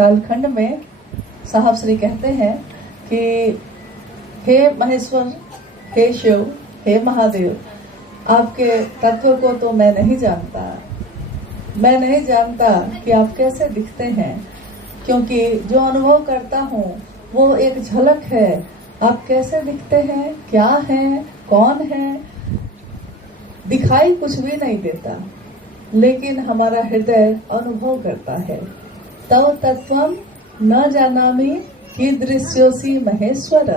कालखंड में साहब श्री कहते हैं कि हे महेश्वर, हे शिव, हे महादेव, आपके तत्व को तो मैं नहीं जानता। मैं नहीं जानता कि आप कैसे दिखते हैं, क्योंकि जो अनुभव करता हूँ वो एक झलक है। आप कैसे दिखते हैं, क्या हैं, कौन है, दिखाई कुछ भी नहीं देता, लेकिन हमारा हृदय अनुभव करता है। तव तत्वम न जानामि कीदृश्योसि महेश्वर,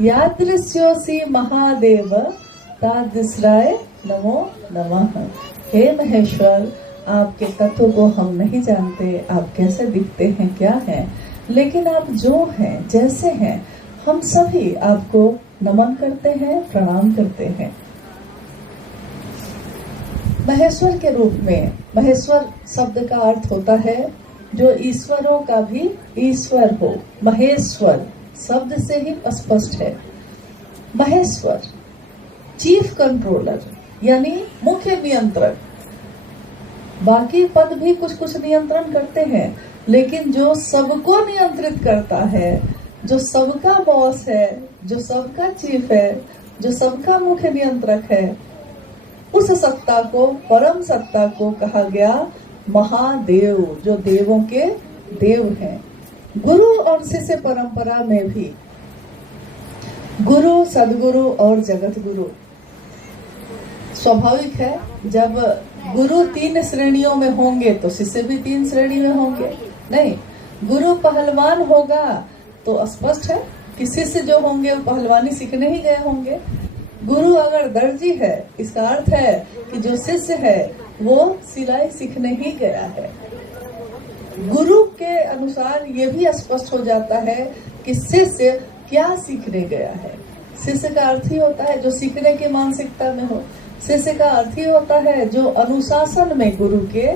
यादृश्योसि महादेव, तादृशाय नमो नमः। हे महेश्वर, आपके तत्व को हम नहीं जानते, आप कैसे दिखते हैं, क्या हैं, लेकिन आप जो हैं, जैसे हैं, हम सभी आपको नमन करते हैं, प्रणाम करते हैं। महेश्वर के रूप में, महेश्वर शब्द का अर्थ होता है जो ईश्वरों का भी ईश्वर हो। महेश्वर शब्द से ही स्पष्ट है। महेश्वर चीफ कंट्रोलर यानी मुख्य नियंत्रक। बाकी पद भी कुछ कुछ नियंत्रण करते हैं, लेकिन जो सबको नियंत्रित करता है, जो सबका बॉस है, जो सबका चीफ है, जो सबका मुख्य नियंत्रक है, उस सत्ता को, परम सत्ता को कहा गया महादेव, जो देवों के देव हैं। गुरु और शिष्य परंपरा में भी गुरु, सदगुरु और जगत गुरु स्वाभाविक है। जब गुरु 3 श्रेणियों में होंगे तो शिष्य भी 3 श्रेणी में होंगे। नहीं, गुरु पहलवान होगा तो स्पष्ट है कि शिष्य जो होंगे वो पहलवानी सीखने ही गए होंगे। गुरु अगर दर्जी है, इसका अर्थ है कि जो शिष्य है वो सिलाई सीखने ही गया है। गुरु के अनुसार ये भी स्पष्ट हो जाता है कि शिष्य क्या सीखने गया है। शिष्य का अर्थ ही होता है जो सीखने की मानसिकता में हो। शिष्य का अर्थ ही होता है जो अनुशासन में, गुरु के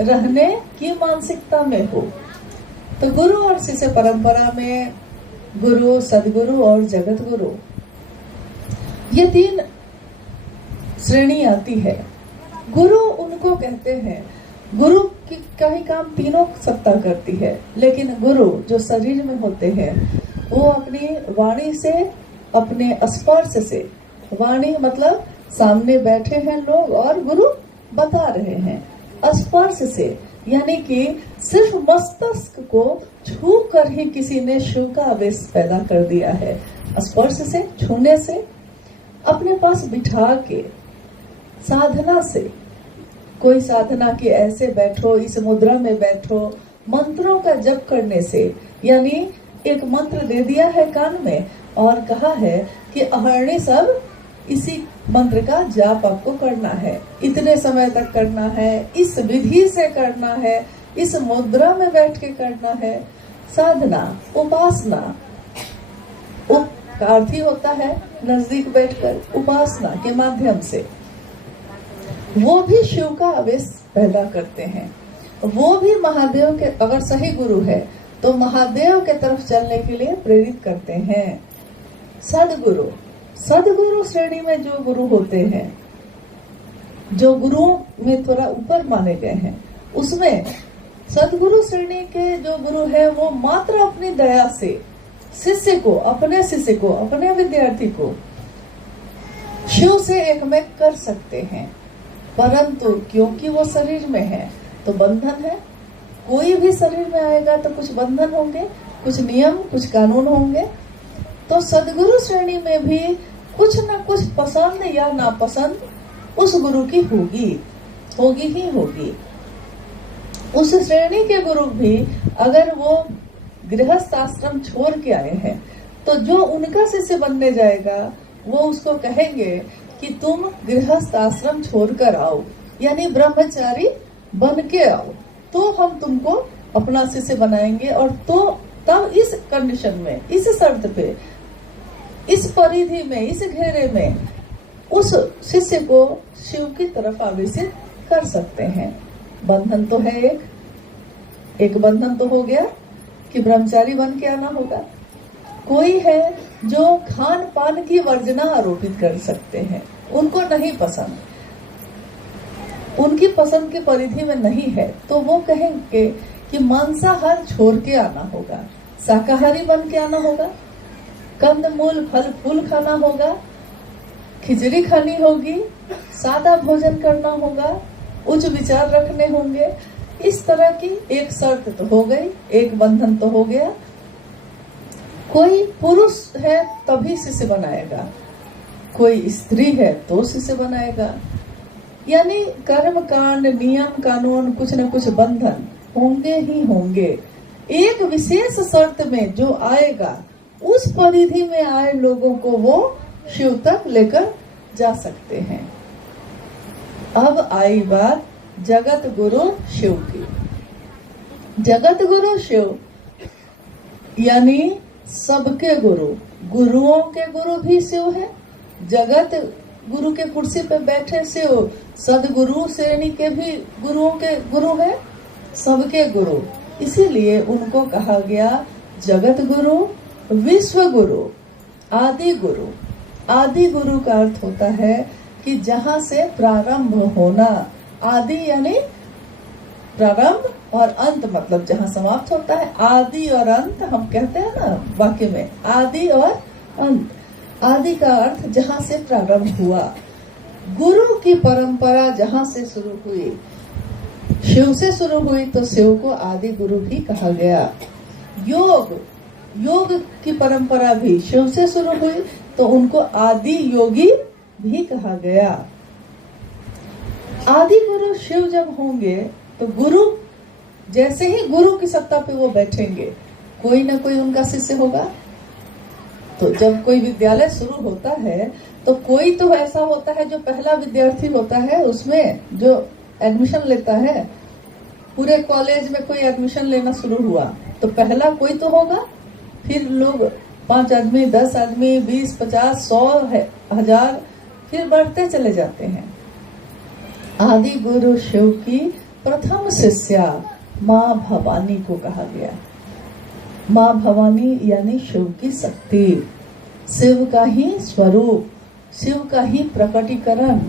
रहने की मानसिकता में हो। तो गुरु और शिष्य परंपरा में गुरु, सदगुरु और जगत गुरु, ये 3 श्रेणी आती है। गुरु उनको कहते हैं, गुरु का ही काम तीनों सत्ता करती है, लेकिन गुरु जो शरीर में होते हैं वो अपनी वाणी से, अपने स्पर्श से, वाणी मतलब सामने बैठे हैं लोग और गुरु बता रहे हैं, स्पर्श से यानी कि सिर्फ मस्तिष्क को छू कर ही किसी ने शिव का आवेश पैदा कर दिया है। स्पर्श से, छूने से, अपने पास बिठा के, साधना से, कोई साधना की ऐसे बैठो, इस मुद्रा में बैठो, मंत्रों का जप करने से, यानी एक मंत्र दे दिया है कान में और कहा है कि अहर्णी सब इसी मंत्र का जाप आपको करना है, इतने समय तक करना है, इस विधि से करना है, इस मुद्रा में बैठ के करना है। साधना, उपासना, का अर्थ ही होता है नजदीक बैठकर उपासना के माध्यम से वो भी शिव का आवेश पैदा करते हैं। वो भी महादेव के, अगर सही गुरु है तो महादेव के तरफ चलने के लिए प्रेरित करते हैं। सदगुरु, सदगुरु श्रेणी में जो गुरु होते हैं, जो गुरुओं में थोड़ा ऊपर माने गए हैं, उसमें सदगुरु श्रेणी के जो गुरु है वो मात्र अपनी दया से शिष्य को, अपने विद्यार्थी को शिव से एक में कर सकते हैं, परंतु क्योंकि वो शरीर में है तो बंधन है। कोई भी शरीर में आएगा तो कुछ बंधन होंगे, कुछ नियम, कुछ कानून होंगे। तो सदगुरु श्रेणी में भी कुछ न कुछ पसंद या नापसंद उस गुरु की होगी ही होगी। उस श्रेणी के गुरु भी अगर वो गृहस्थ आश्रम छोड़ के आए हैं तो जो उनका शिष्य बनने जाएगा वो उसको कहेंगे कि तुम गृहस्थ आश्रम छोड़कर आओ, यानी ब्रह्मचारी बन के आओ, तो हम तुमको अपना शिष्य बनाएंगे। और तो तब इस कंडीशन में, इस शर्त पे, इस परिधि में, इस घेरे में उस शिष्य को शिव की तरफ आवेशित कर सकते हैं। बंधन तो है, एक बंधन तो हो गया कि ब्रह्मचारी बन के आना होगा। कोई है जो खान पान की वर्जना आरोपित कर सकते हैं, उनको नहीं पसंद, उनकी पसंद की परिधि में नहीं है, तो वो कहेंगे कि मांसाहार छोड़ के आना होगा, शाकाहारी बन के आना होगा, कंदमूल फल फूल खाना होगा, खिचड़ी खानी होगी, सादा भोजन करना होगा, उच्च विचार रखने होंगे। इस तरह की एक शर्त तो हो गई, एक बंधन तो हो गया। कोई पुरुष है तभी शिष्य बनाएगा, कोई स्त्री है तो शिष्य बनाएगा। यानी कर्म कांड, नियम कानून, कुछ न कुछ बंधन होंगे ही होंगे। एक विशेष शर्त में जो आएगा, उस परिधि में आए लोगों को वो शिव तक लेकर जा सकते हैं। अब आई बात जगत गुरु शिव की। जगत गुरु शिव यानी सबके गुरु, गुरुओं के गुरु भी शिव है। जगत गुरु के कुर्सी पे बैठे शिव सदगुरु श्रेणी के भी गुरुओं के गुरु है, सबके गुरु। इसीलिए उनको कहा गया जगत गुरु, विश्व गुरु, आदि गुरु। आदि गुरु का अर्थ होता है कि जहाँ से प्रारंभ होना, आदि यानी प्रारंभ, और अंत मतलब जहाँ समाप्त होता है। आदि और अंत हम कहते हैं ना वाक्य में, आदि और अंत। आदि का अर्थ जहाँ से प्रारंभ हुआ। गुरु की परंपरा जहाँ से शुरू हुई, शिव से शुरू हुई, तो शिव को आदि गुरु भी कहा गया। योग की परंपरा भी शिव से शुरू हुई, तो उनको आदि योगी भी कहा गया। आदि गुरु शिव जब होंगे तो गुरु, जैसे ही गुरु की सत्ता पे वो बैठेंगे, कोई ना कोई उनका शिष्य होगा। तो जब कोई विद्यालय शुरू होता है तो कोई तो ऐसा होता है जो पहला विद्यार्थी होता है, उसमें जो एडमिशन लेता है। पूरे कॉलेज में कोई एडमिशन लेना शुरू हुआ तो पहला कोई तो होगा, फिर लोग 5 आदमी, 10 आदमी, 20, 50, 100, 1000, फिर बढ़ते चले जाते हैं। आदि गुरु शिव की प्रथम शिष्या माँ भवानी को कहा गया। माँ भवानी यानी शिव की शक्ति, शिव का ही स्वरूप, शिव का ही प्रकटीकरण,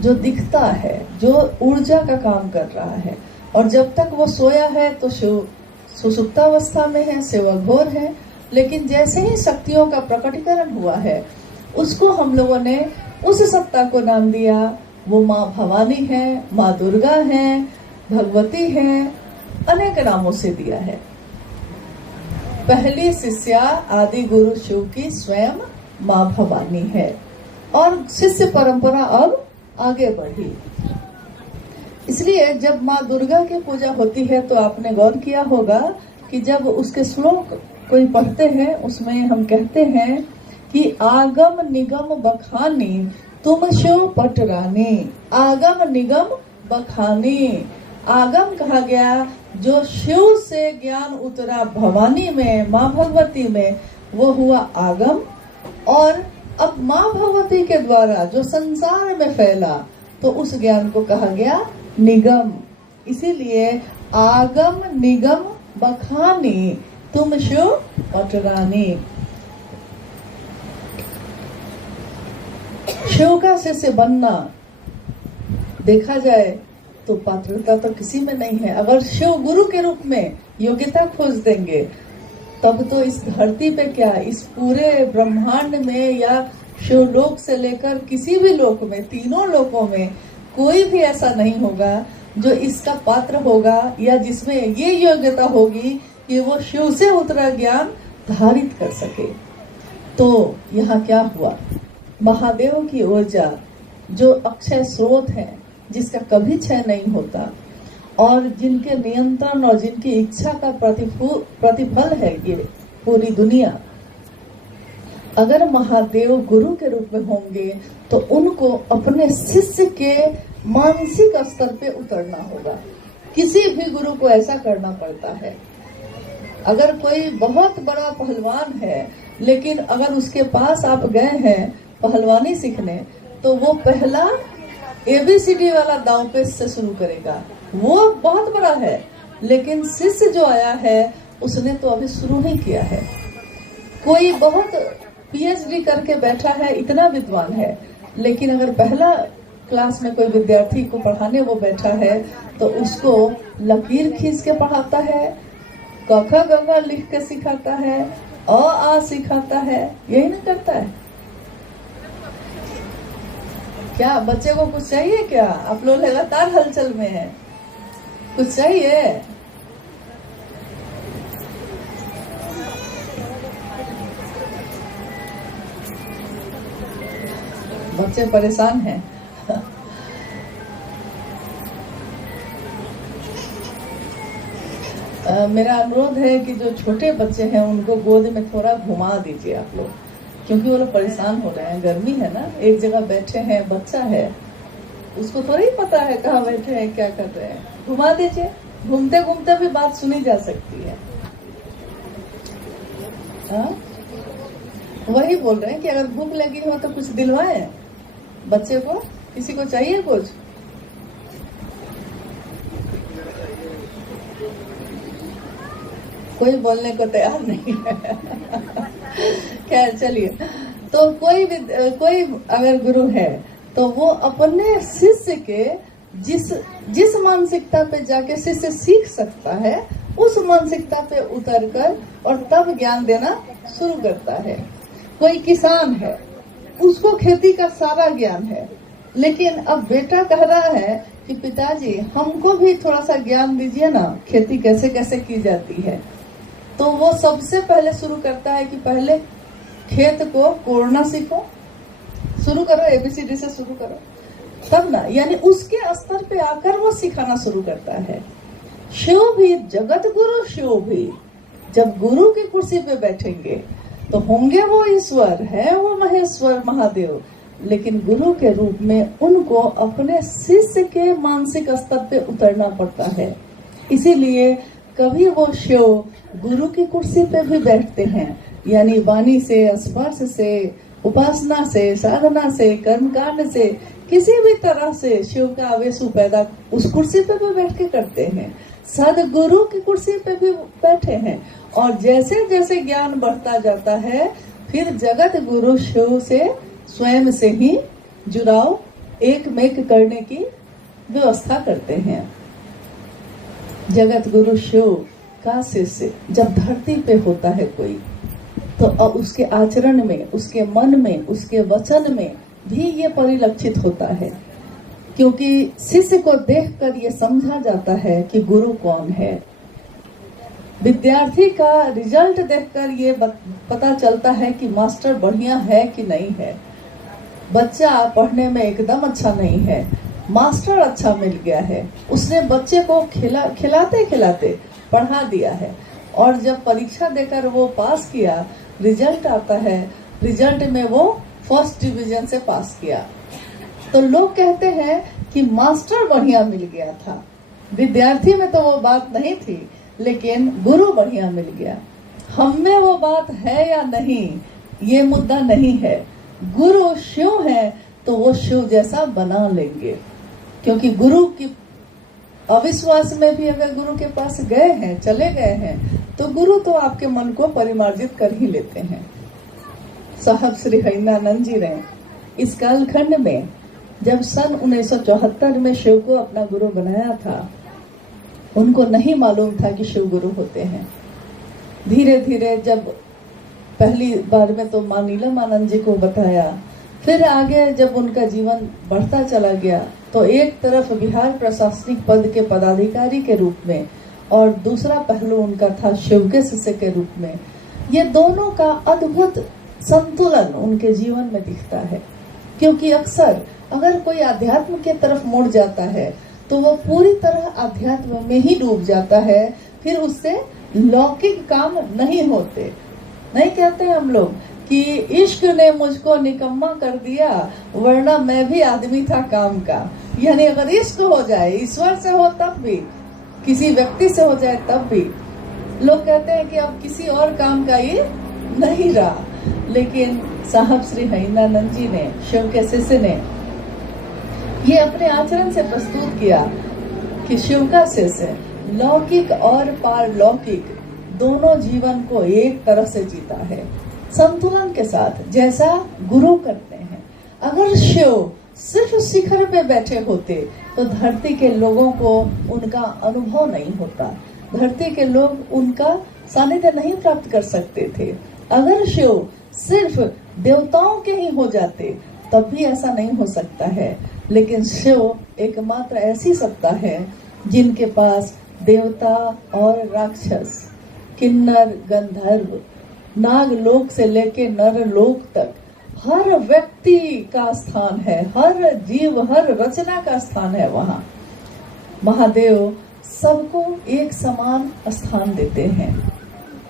जो दिखता है, जो ऊर्जा का काम कर रहा है। और जब तक वो सोया है तो शिव सुसुप्तावस्था में है, शिव अघोर है। लेकिन जैसे ही शक्तियों का प्रकटीकरण हुआ है, उसको हम लोगों ने उस सत्ता को नाम दिया, वो माँ भवानी है, माँ दुर्गा है, भगवती है, अनेक नामों से दिया है। पहली शिष्या आदि गुरु शिव की स्वयं माँ भवानी है, और शिष्य परंपरा अब आगे बढ़ी। इसलिए जब माँ दुर्गा की पूजा होती है तो आपने गौर किया होगा कि जब उसके श्लोक कोई पढ़ते हैं, उसमें हम कहते हैं कि आगम निगम बखानी तुम शिव पटरानी। आगम निगम बखानी, आगम कहा गया जो शिव से ज्ञान उतरा भवानी में, माँ भगवती में, वो हुआ आगम। और अब माँ भगवती के द्वारा जो संसार में फैला, तो उस ज्ञान को कहा गया निगम। इसीलिए आगम निगम बखानी तुम शिव पटरानी। शिव का शिष्य बनना देखा जाए तो पात्रता तो किसी में नहीं है। अगर शिव गुरु के रूप में योग्यता खोज देंगे, तब तो इस धरती पे क्या, इस पूरे ब्रह्मांड में या शिवलोक से लेकर किसी भी लोक में, तीनों लोकों में कोई भी ऐसा नहीं होगा जो इसका पात्र होगा, या जिसमें ये योग्यता होगी कि वो शिव से उतरा ज्ञान धारित कर सके। तो यहाँ क्या हुआ, महादेव की ऊर्जा जो अक्षय स्रोत है, जिसका कभी क्षय नहीं होता, और जिनके नियंत्रण और जिनकी इच्छा का प्रतिफल है ये पूरी दुनिया। अगर महादेव गुरु के रूप में होंगे तो उनको अपने शिष्य के मानसिक स्तर पे उतरना होगा। किसी भी गुरु को ऐसा करना पड़ता है। अगर कोई बहुत बड़ा पहलवान है, लेकिन अगर उसके पास आप गए हैं पहलवानी सीखने, तो वो पहला ABCD वाला दांव पेच से शुरू करेगा। वो बहुत बड़ा है, लेकिन शिष्य जो आया है उसने तो अभी शुरू ही किया है। कोई बहुत PhD करके बैठा है, इतना विद्वान है, लेकिन अगर पहला क्लास में कोई विद्यार्थी को पढ़ाने वो बैठा है तो उसको लकीर खींच के पढ़ाता है, क ख ग घ लिख के सिखाता है, अ आ सिखाता है, यही ना करता है। क्या बच्चे को कुछ चाहिए क्या? आप लोग लगातार हलचल में हैं, कुछ चाहिए? बच्चे परेशान हैं। मेरा अनुरोध है कि जो छोटे बच्चे हैं उनको गोद में थोड़ा घुमा दीजिए आप लोग, क्योंकि वो लोग परेशान हो रहे हैं। गर्मी है ना, एक जगह बैठे हैं, बच्चा है, उसको थोड़ा ही पता है कहाँ बैठे हैं, क्या कर रहे हैं। घुमा दीजिए, घूमते घूमते भी बात सुनी जा सकती है। वही बोल रहे हैं कि अगर भूख लगी हो तो कुछ दिलवाएं बच्चे को। किसी को चाहिए कुछ? कोई बोलने को तैयार नहीं है। खैर चलिए, तो कोई अगर गुरु है तो वो अपने शिष्य के जिस मानसिकता पे जाके शिष्य सीख सकता है उस मानसिकता पे उतरकर और तब ज्ञान देना शुरू करता है। कोई किसान है, उसको खेती का सारा ज्ञान है, लेकिन अब बेटा कह रहा है कि पिताजी हमको भी थोड़ा सा ज्ञान दीजिए ना, खेती कैसे कैसे की जाती है। तो वो सबसे पहले शुरू करता है कि पहले खेत को कोड़ना सीखो, शुरू करो, एबीसीडी से शुरू करो, तब ना, यानी उसके स्तर पे आकर वो सिखाना शुरू करता है। शिव भी, जगत गुरु शिव भी जब गुरु की कुर्सी पे बैठेंगे तो होंगे वो ईश्वर, है वो महेश्वर महादेव, लेकिन गुरु के रूप में उनको अपने शिष्य के मानसिक स्तर पे उतरना पड़ता है। इसीलिए कभी वो शिव गुरु की कुर्सी पे भी बैठते हैं, यानी वाणी से, स्पर्श से, उपासना से, साधना से, कर्मकांड से, किसी भी तरह से शिव का आवेश पैदा उस कुर्सी पे भी बैठ के करते हैं। सदगुरु की कुर्सी पे भी बैठे हैं, और जैसे जैसे ज्ञान बढ़ता जाता है फिर जगत गुरु शिव से स्वयं से ही जुड़ाव एक मेक करने की व्यवस्था करते हैं। जगत गुरु शिव का शिष्य जब धरती पे होता है कोई, तो अब उसके आचरण में, उसके मन में, उसके वचन में भी ये परिलक्षित होता है, क्योंकि शिष्य को देखकर ये समझा जाता है कि गुरु कौन है। विद्यार्थी का रिजल्ट देखकर ये पता चलता है कि मास्टर बढ़िया है कि नहीं है। बच्चा पढ़ने में एकदम अच्छा नहीं है, मास्टर अच्छा मिल गया है, उसने बच्चे को खिलाते खिलाते पढ़ा दिया है, और जब परीक्षा देकर वो पास किया, रिजल्ट आता है, रिजल्ट में वो फर्स्ट डिवीजन से पास किया, तो लोग कहते हैं कि मास्टर बढ़िया मिल गया था। विद्यार्थी में तो वो बात नहीं थी, लेकिन गुरु बढ़िया मिल गया। हम में वो बात है या नहीं, ये मुद्दा नहीं है। गुरु शिव है तो वो शिव जैसा बना लेंगे, क्योंकि गुरु की अविश्वास में भी अगर गुरु के पास गए हैं, चले गए हैं, तो गुरु तो आपके मन को परिमार्जित कर ही लेते हैं। साहब श्री हरिनानंद जी ने इस कालखंड में जब सन 1974 में शिव को अपना गुरु बनाया था, उनको नहीं मालूम था कि शिव गुरु होते हैं। धीरे धीरे जब पहली बार में तो मां नीलमानंद जी को बताया, फिर आगे जब उनका जीवन बढ़ता चला गया तो एक तरफ बिहार प्रशासनिक पद के पदाधिकारी के रूप में और दूसरा पहलू उनका था शिव के शिष्य के रूप में। ये दोनों का अद्भुत संतुलन उनके जीवन में दिखता है, क्योंकि अक्सर अगर कोई अध्यात्म के तरफ मुड़ जाता है तो वो पूरी तरह अध्यात्म में ही डूब जाता है, फिर उससे लौकिक काम नहीं होते। नहीं कहते हम लोग कि इश्क ने मुझको निकम्मा कर दिया, वरना मैं भी आदमी था काम का। यानी अगर इश्क हो जाए, ईश्वर से हो तब भी, किसी व्यक्ति से हो जाए तब भी, लोग कहते हैं कि अब किसी और काम का ये नहीं रहा। लेकिन साहब श्री हरिनानंद जी ने, शिव के शिष्य ने, ये अपने आचरण से प्रस्तुत किया कि शिव का शिष्य लौकिक और पारलौकिक दोनों जीवन को एक तरह से जीता है, संतुलन के साथ, जैसा गुरु करते हैं। अगर शिव सिर्फ शिखर पे बैठे होते तो धरती के लोगों को उनका अनुभव नहीं होता, धरती के लोग उनका सानिध्य नहीं प्राप्त कर सकते थे। अगर शिव सिर्फ देवताओं के ही हो जाते तब भी ऐसा नहीं हो सकता है, लेकिन शिव एकमात्र ऐसी सत्ता है जिनके पास देवता और राक्षस, किन्नर, गंधर्व, नागलोक से लेके नरलोक तक हर व्यक्ति का स्थान है, हर जीव, हर रचना का स्थान है वहाँ। महादेव सबको एक समान स्थान देते हैं।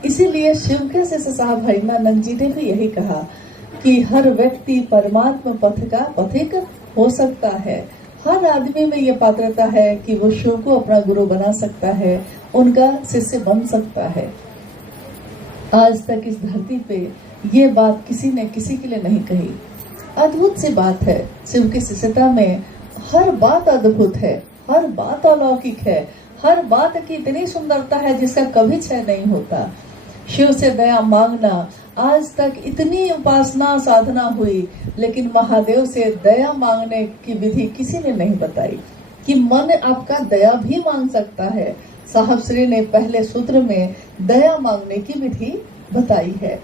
इसीलिए शिव के शिष्य साहब महिमानंद जी ने भी यही कहा कि हर व्यक्ति परमात्मा पथ का पथिक हो सकता है। हर आदमी में ये पात्रता है कि वो शिव को अपना गुरु बना सकता है, उनका शिष्य बन सकता है। आज तक इस धरती पे ये बात किसी ने किसी के लिए नहीं कही। अद्भुत सी बात है, शिव की शिष्यता में हर बात अद्भुत है, हर बात अलौकिक है, हर बात की इतनी सुंदरता है जिसका कभी क्षय नहीं होता। शिव से दया मांगना, आज तक इतनी उपासना साधना हुई, लेकिन महादेव से दया मांगने की विधि किसी ने नहीं बताई कि मन आपका दया भी मांग सकता है। साहब श्री ने पहले सूत्र में दया मांगने की विधि बताई है।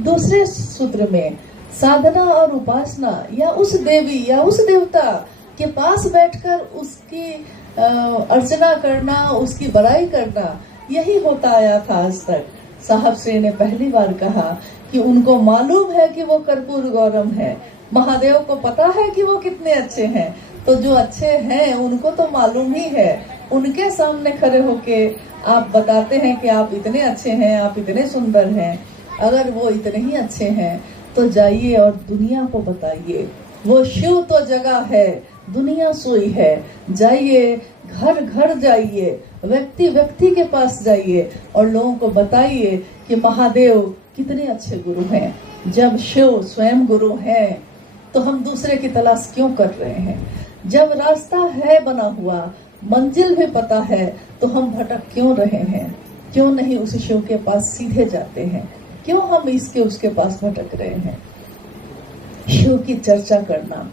दूसरे सूत्र में साधना और उपासना या उस देवी या उस देवता के पास बैठकर उसकी अर्चना करना, उसकी बड़ाई करना, यही होता आया था आज तक। साहब श्री ने पहली बार कहा कि उनको मालूम है कि वो कर्पूर गौरम है, महादेव को पता है कि वो कितने अच्छे हैं, तो जो अच्छे हैं उनको तो मालूम ही है। उनके सामने खड़े होके आप बताते हैं कि आप इतने अच्छे हैं, आप इतने सुंदर हैं। अगर वो इतने ही अच्छे हैं तो जाइए और दुनिया को बताइए, वो शिव तो जगह है, दुनिया सोई है। जाइए, घर घर जाइए, व्यक्ति व्यक्ति के पास जाइए और लोगों को बताइए कि महादेव कितने अच्छे गुरु हैं। जब शिव स्वयं गुरु हैं तो हम दूसरे की तलाश क्यों कर रहे हैं? जब रास्ता है बना हुआ, मंजिल भी पता है, तो हम भटक क्यों रहे हैं? क्यों नहीं उस शिव के पास सीधे जाते हैं? क्यों हम इसके उसके पास भटक रहे हैं? शिव की चर्चा करना,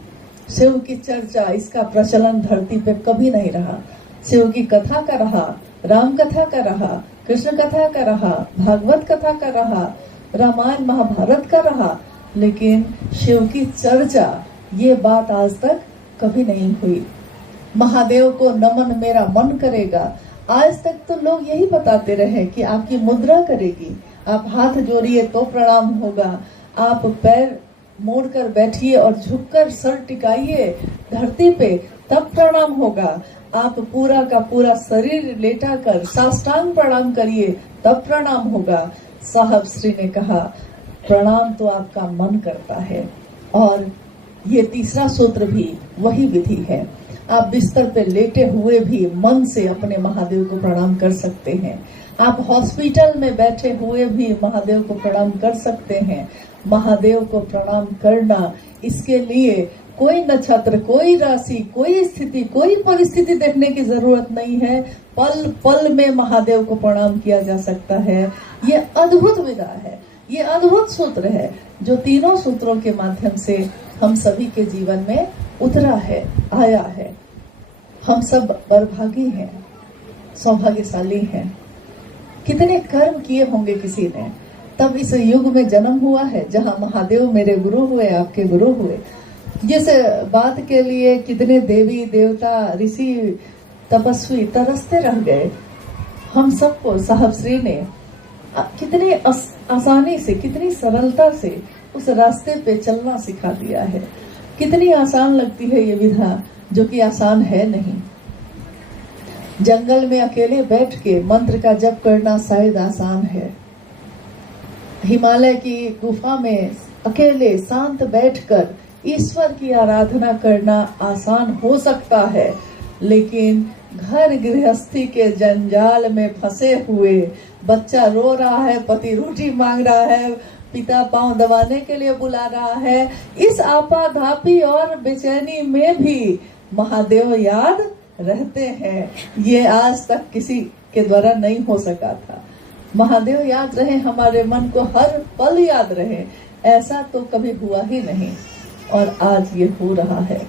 शिव की चर्चा, इसका प्रचलन धरती पे कभी नहीं रहा। शिव की कथा का रहा, राम कथा का रहा, कृष्ण कथा का रहा, भागवत कथा का रहा, रामायण महाभारत का रहा, लेकिन शिव की चर्चा ये बात आज तक कभी नहीं हुई। महादेव को नमन मेरा मन करेगा, आज तक तो लोग यही बताते रहे कि आपकी मुद्रा करेगी, आप हाथ जोड़िए तो प्रणाम होगा, आप पैर मोड़कर बैठिए और झुककर सर टिकाइए धरती पे तब प्रणाम होगा, आप पूरा का पूरा शरीर लेटा कर साष्टांग प्रणाम करिए तब प्रणाम होगा। साहब श्री ने कहा प्रणाम तो आपका मन करता है। और ये तीसरा सूत्र भी वही विधि है। आप बिस्तर पे लेटे हुए भी मन से अपने महादेव को प्रणाम कर सकते हैं। आप हॉस्पिटल में बैठे हुए भी महादेव को प्रणाम कर सकते हैं। महादेव को प्रणाम करना, इसके लिए कोई नक्षत्र, कोई राशि, कोई स्थिति, कोई परिस्थिति देखने की जरूरत नहीं है। पल पल में महादेव को प्रणाम किया जा सकता है। ये अद्भुत विधा है, ये अद्भुत सूत्र है जो तीनों सूत्रों के माध्यम से हम सभी के जीवन में उतरा है, आया है। हम सब बरभागी हैं, सौभाग्यशाली हैं। कितने कर्म किए होंगे किसी ने, तब इस युग में जन्म हुआ है जहाँ महादेव मेरे गुरु हुए, आपके गुरु हुए। जिस बात के लिए कितने देवी देवता, ऋषि, तपस्वी तरसते रह गए, हम सबको साहब श्री ने कितने आसानी से, कितनी सरलता से उस रास्ते पे चलना सिखा दिया है। कितनी आसान लगती है ये विधा, जो कि आसान है नहीं। जंगल में अकेले बैठ के मंत्र का जप करना शायद आसान है। हिमालय की गुफा में अकेले शांत बैठकर ईश्वर की आराधना करना आसान हो सकता है, लेकिन घर गृहस्थी के जंजाल में फंसे हुए, बच्चा रो रहा है, पति रोटी मांग रहा है, पिता पांव दबाने के लिए बुला रहा है, इस आपाधापी और बेचैनी में भी महादेव याद रहते हैं। ये आज तक किसी के द्वारा नहीं हो सका था। महादेव याद रहे, हमारे मन को हर पल याद रहे, ऐसा तो कभी हुआ ही नहीं, और आज ये हो रहा है।